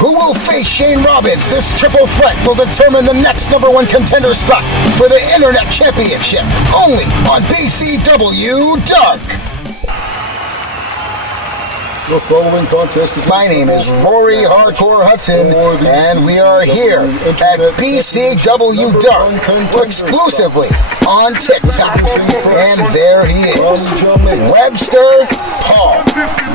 Who will face Shane Robbins? This triple threat will determine the next #1 contender spot for the Internet Championship. Only on BCW Dark. The following contest is... My name is Rory Hardcore Hudson, and we are here at BCW Dark, exclusively on TikTok. And there he is, Webster Paul,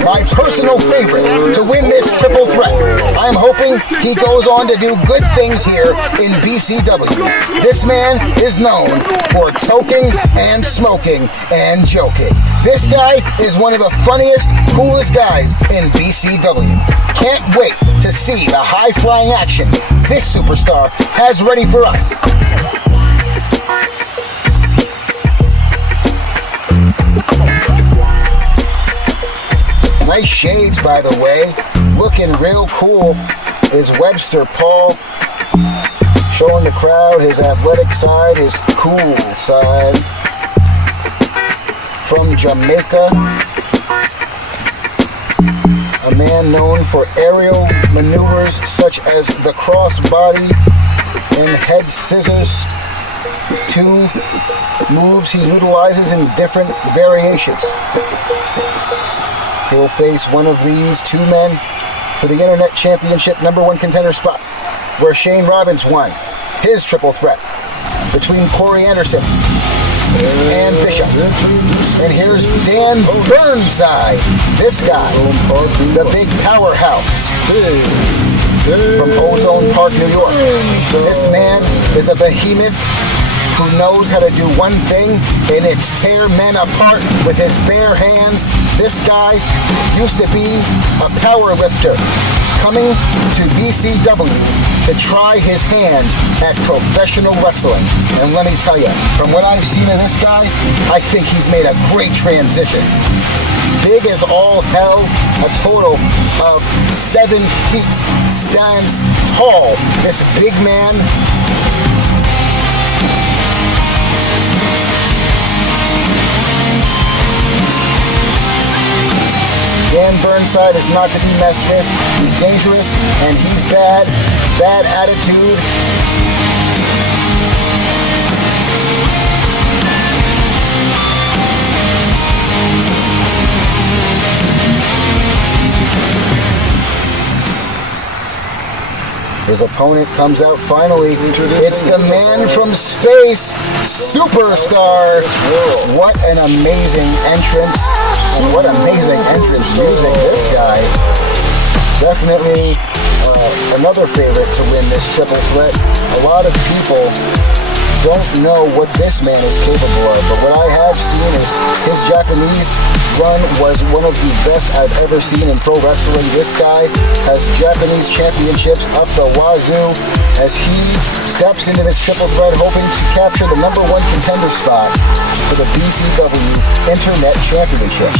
my personal favorite to win this triple threat. I'm hoping he goes on to do good things here in BCW. This man is known for toking and smoking and joking. This guy is one of the funniest, coolest guys in BCW. Can't wait to see the high-flying action this superstar has ready for us. Nice shades, by the way. Looking real cool is Webster Paul, showing the crowd his athletic side, his cool side. From Jamaica, a man known for aerial maneuvers such as the crossbody and head scissors. Two moves he utilizes in different variations. He'll face one of these two men for the Internet Championship #1 contender spot, where Shane Robbins won his triple threat between Corey Anderson and Bishop. And here's Dan Burnside, this guy, the big powerhouse from Ozone Park, New York. This man is a behemoth who knows how to do one thing, and it's tear men apart with his bare hands. This guy used to be a power lifter, coming to BCW to try his hand at professional wrestling. And let me tell you, from what I've seen of this guy, I think he's made a great transition. Big as all hell, a total of 7 feet, stands tall. This big man. Dan Burnside is not to be messed with. He's dangerous and he's bad. Bad attitude. His opponent comes out finally. It's the man from space, Superstar. What an amazing entrance. And what amazing entrance music, this guy. Definitely another favorite to win this triple threat. A lot of people don't know what this man is capable of, but what I have seen is his Japanese run was one of the best I've ever seen in pro wrestling. This guy has Japanese championships up the wazoo as he steps into this triple threat hoping to capture the #1 contender spot for the BCW Internet Championship.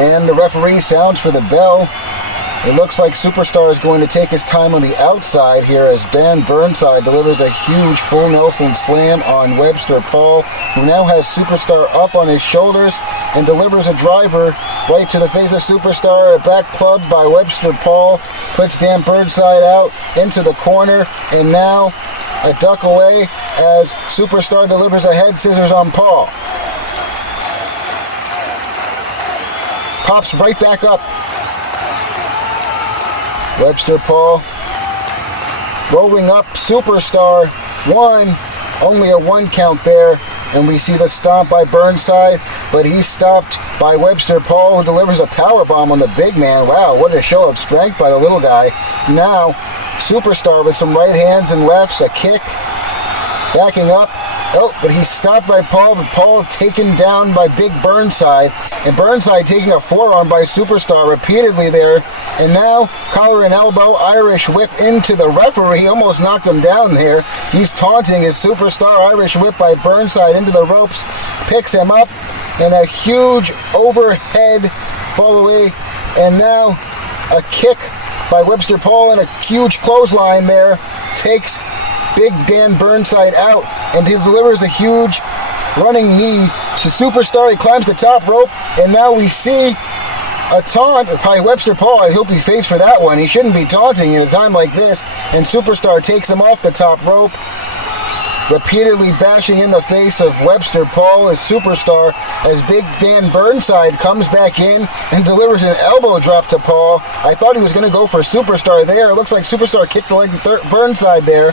And the referee sounds for the bell. It looks like Superstar is going to take his time on the outside here as Dan Burnside delivers a huge full Nelson slam on Webster Paul, who now has Superstar up on his shoulders and delivers a driver right to the face of Superstar. A back club by Webster Paul puts Dan Burnside out into the corner, and now a duck away as Superstar delivers a head scissors on Paul. Pops right back up. Webster Paul rolling up. Superstar one, only a 1 count there, and we see the stomp by Burnside, but he's stopped by Webster Paul, who delivers a powerbomb on the big man. Wow, what a show of strength by the little guy. Now Superstar with some right hands and lefts, a kick, backing up. Oh, but he's stopped by Paul, but Paul taken down by Big Burnside, and Burnside taking a forearm by Superstar repeatedly there, and now collar and elbow, Irish whip into the referee, almost knocked him down there. He's taunting his Superstar, Irish whip by Burnside into the ropes, picks him up, and a huge overhead fall away, and now a kick by Webster Paul and a huge clothesline there takes Big Dan Burnside out, and he delivers a huge running knee to Superstar. He climbs the top rope, and now we see a taunt by Webster Paul. I hope he fades for that one. He shouldn't be taunting in a time like this. And Superstar takes him off the top rope, repeatedly bashing in the face of Webster Paul as Superstar, as Big Dan Burnside comes back in and delivers an elbow drop to Paul. I thought he was going to go for Superstar there. It looks like Superstar kicked the leg to Burnside there.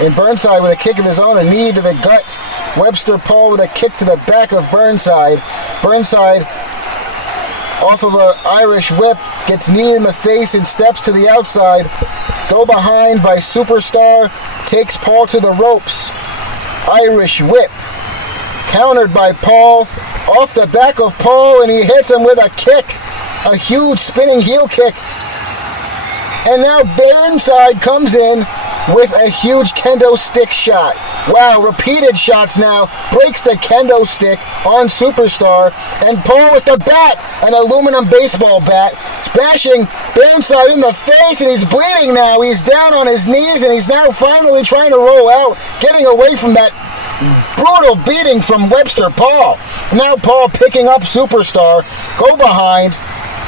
And Burnside with a kick of his own, a knee to the gut. Webster Paul with a kick to the back of Burnside. Burnside, off of an Irish whip, gets knee in the face and steps to the outside. Go behind by Superstar, takes Paul to the ropes. Irish whip, countered by Paul, off the back of Paul, and he hits him with a kick, a huge spinning heel kick. And now Burnside comes in with a huge kendo stick shot. Wow, repeated shots now. Breaks the kendo stick on Superstar. And Paul with the bat, an aluminum baseball bat, bashing Burnside in the face, and he's bleeding now. He's down on his knees, and he's now finally trying to roll out, getting away from that brutal beating from Webster Paul. Now Paul picking up Superstar. Go behind,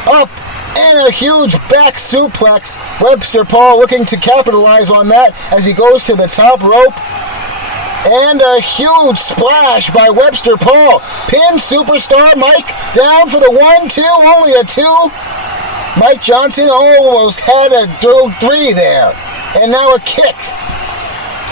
up, and a huge back suplex. Webster Paul looking to capitalize on that as he goes to the top rope. And a huge splash by Webster Paul. Pins Superstar. Mike down for the 1-2. Only a 2. Mike Johnson almost had a 3 there. And now a kick.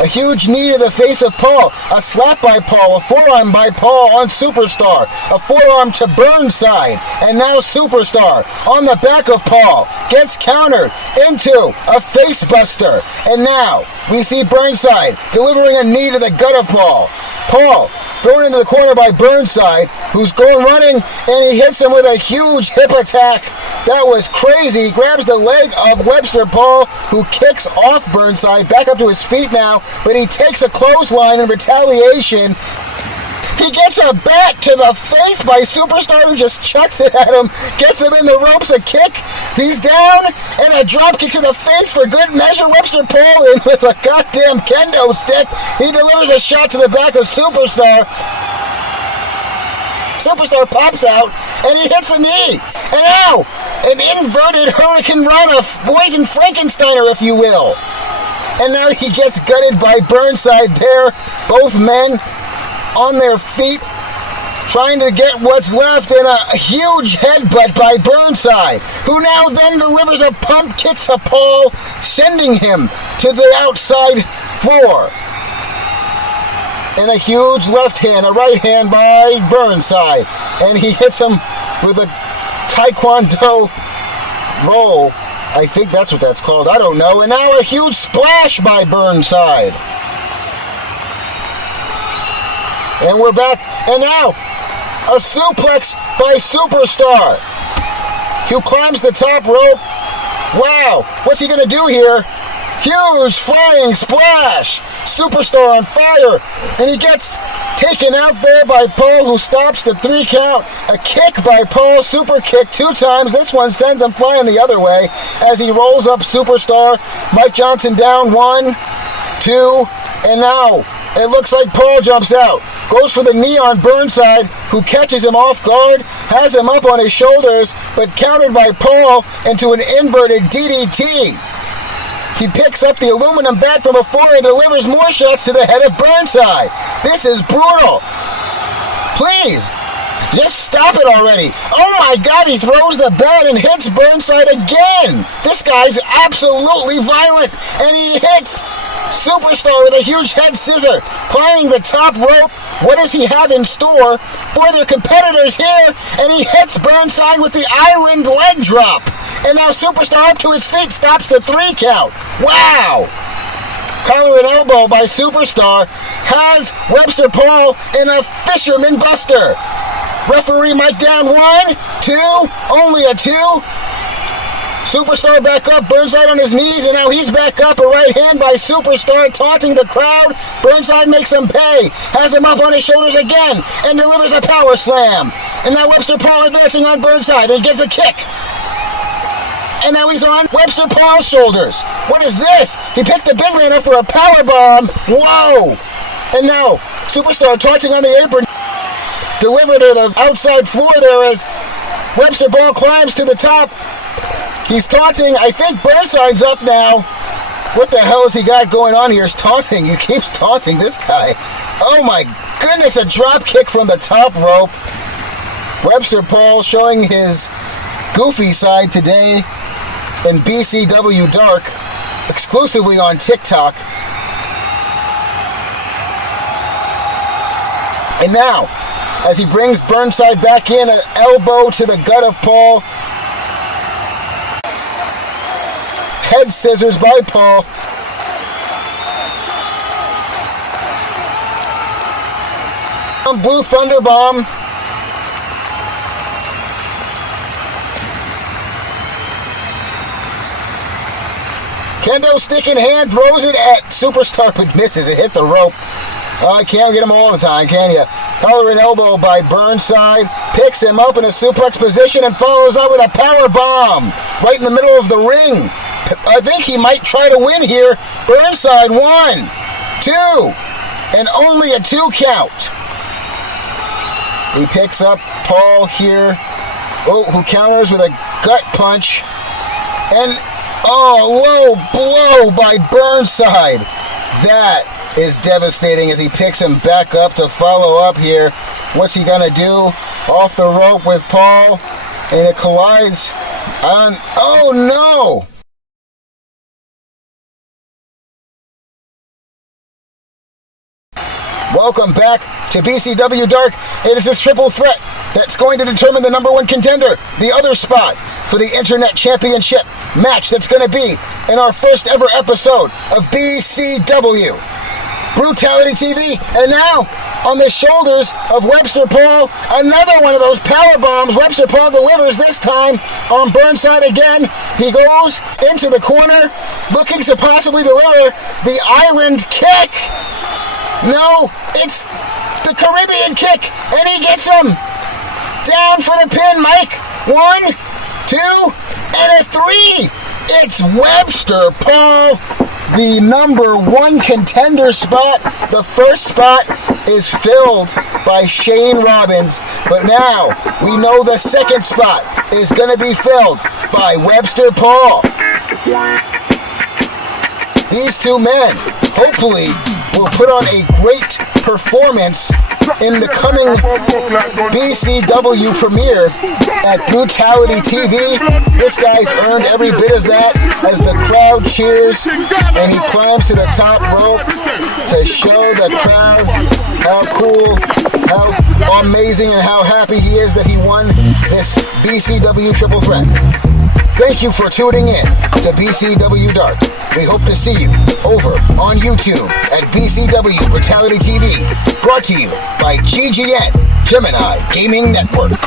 A huge knee to the face of Paul. A slap by Paul. A forearm by Paul on Superstar. A forearm to Burnside. And now Superstar on the back of Paul. Gets countered into a face buster. And now we see Burnside delivering a knee to the gut of Paul. Paul thrown into the corner by Burnside, who's going running, and he hits him with a huge hip attack. That was crazy. He grabs the leg of Webster Paul, who kicks off Burnside, back up to his feet now, but he takes a clothesline in retaliation. He gets a bat to the face by Superstar, who just chucks it at him, gets him in the ropes, a kick, he's down, and a drop kick to the face for good measure. Webster Paul in with a goddamn kendo stick. He delivers a shot to the back of Superstar. Superstar pops out, and he hits a knee. And now, an inverted Hurricane Rana, Poison Frankensteiner, if you will. And now he gets gutted by Burnside there, both men on their feet, trying to get what's left, and a huge headbutt by Burnside, who now then delivers a pump kick to Paul, sending him to the outside floor. And a huge left hand, a right hand by Burnside, and he hits him with a Taekwondo roll. I think that's what that's called, I don't know. And now a huge splash by Burnside. And we're back, and now a suplex by Superstar, who climbs the top rope. Wow, what's he going to do here? Huge flying splash. Superstar on fire, and he gets taken out there by Paul, who stops the 3 count. A kick by Paul, super kick 2 times. This one sends him flying the other way as he rolls up Superstar. Mike Johnson down 1, 2, and now it looks like Paul jumps out. Goes for the knee on Burnside, who catches him off guard, has him up on his shoulders, but countered by Paul into an inverted DDT. He picks up the aluminum bat from before and delivers more shots to the head of Burnside. This is brutal. Please, just stop it already. Oh my God, he throws the bat and hits Burnside again. This guy's absolutely violent, and he hits Superstar with a huge head scissor, climbing the top rope. What does he have in store for their competitors here? And he hits Burnside with the island leg drop. And now Superstar up to his feet, stops the 3 count. Wow! Collar and elbow by Superstar has Webster Paul in a fisherman buster. Referee Mike down 1, 2, only a 2. Superstar back up, Burnside on his knees, and now he's back up. A right hand by Superstar, taunting the crowd. Burnside makes him pay, has him up on his shoulders again, and delivers a power slam. And now Webster Paul advancing on Burnside, and gets a kick. And now he's on Webster Paul's shoulders. What is this? He picked the big man up for a power bomb. Whoa! And now Superstar taunting on the apron. Delivered to the outside floor there as Webster Paul climbs to the top. He's taunting. I think Burnside's up now. What the hell has he got going on here? He's taunting. He keeps taunting this guy. Oh my goodness, a drop kick from the top rope. Webster Paul showing his goofy side today in BCW Dark, exclusively on TikTok. And now, as he brings Burnside back in, an elbow to the gut of Paul. Head scissors by Paul. Blue Thunder Bomb. Kendo stick in hand, throws it at Superstar, but misses. It hit the rope. You can't get him all the time, can you? Collar and elbow by Burnside. Picks him up in a suplex position and follows up with a power bomb right in the middle of the ring. I think he might try to win here. Burnside, 1, 2, and only a 2 count. He picks up Paul here, who counters with a gut punch. And, low blow by Burnside. That is devastating as he picks him back up to follow up here. What's he going to do? Off the rope with Paul, and it collides. Oh, no! Welcome back to BCW Dark. It is this triple threat that's going to determine the number 1 contender, the other spot for the Internet Championship match that's going to be in our first ever episode of BCW Brutality TV. And now, on the shoulders of Webster Paul, another one of those power bombs. Webster Paul delivers this time on Burnside again. He goes into the corner, looking to possibly deliver the island kick. No, it's the Caribbean kick, and he gets him down for the pin, Mike. 1, 2, and a 3. It's Webster Paul, the number 1 contender spot. The first spot is filled by Shane Robbins, but now we know the second spot is going to be filled by Webster Paul. These two men, hopefully, will put on a great performance in the coming BCW premiere at Brutality TV. This guy's earned every bit of that as the crowd cheers and he climbs to the top rope to show the crowd how cool, how amazing, and how happy he is that he won this BCW triple threat. Thank you for tuning in to BCW Dark. We hope to see you over on YouTube at BCW Brutality TV, brought to you by GGN Gemini Gaming Network.